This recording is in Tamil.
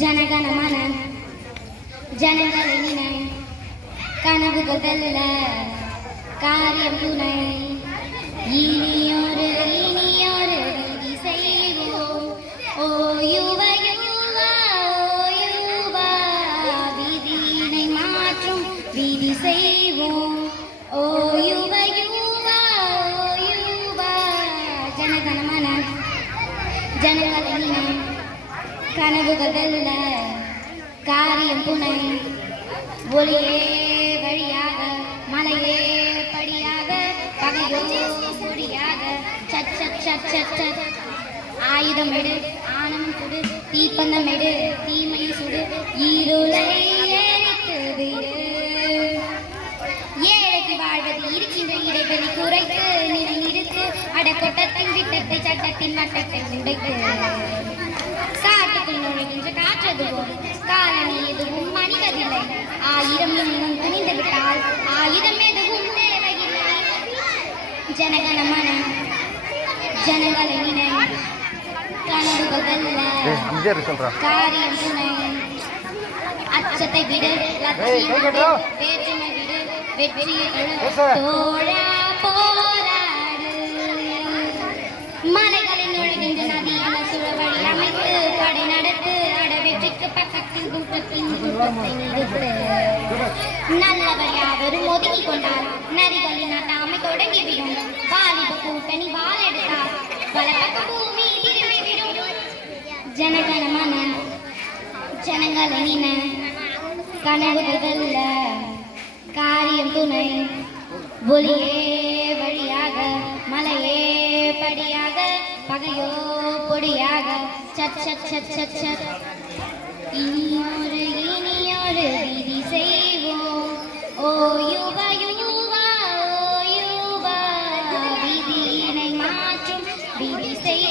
ஜனகணமன ஜனங்களின கனவுகள் வெல்ல காரியம் துணை இனியொரு விதி செய்வோம் ஓ யுவ யுவா ஓ யுவா விதியினை மாற்றும் விதி செய்வோம் ஓ யுவ யுவா ஓ யுவா ஜனகணமன ஜனங்களின கனவுகள் வெல்ல காரியம் துணை ஒளியே வழியாக மலையே படியாக பகையோ கொடியாக சட் சட் சட் சட் சட் ஆயுதம் எடு ஆனந்தம் கொடு தீப்பந்தம் எடு தீமை சுடு இருளை எரித்து விடு ஏழைக்கு வாழ்வது இருக்கின்ற இடைவெளி குறைத்து நிலை நிறுத்து அடக்கொட்டத்தின் விட்டத்தை சட்டத்தின் மட்டத்தை உடைத்து காட்டுக்குள் நுழைகின்ற காற்றது போல் காரணி எதுவும் மனிததில்லை ஆயிரம் இன்னும் துணிந்து விட்டால் ஆயுதம் எதுவும் தேவையில்லை ஜனகணமன ஜனங்களை நினை கனவுகள் வெல்ல காரியம் துணை அச்சத்தை விடு லட்சியம் வேற்றுமை விடு வெற்றியை தோழா போராடு மலைகளில் நுழைகின்ற நதியான சுழவழி அமைத்து படை நடத்து அடவெற்றிக்கு பக்கத்தில் கூட்டத்தின் கூட்டத்தை நிறுத்து நல்லவர் யாவரும் ஒதுங்கி கொண்டார் நரிகளின் நாட்டாமை தொடங்கிவிடும் வாலிப கூட்டணி வால் எடுத்தார் வலப்பக்க பூமி திரும்பிவிடும் ஜனகணமன ஜனங்களை நின கனவுகள் வெல்ல காரியம் துணை ஒளியே வழியாக மலையே படியாக பகையோ பொடியாக சட் சட் சட் சட் சட் இனியொரு விதி செய்வோம் ஓ யுவா யுவா ஓ யுவா விதியினை மாற்றும் விதி செய்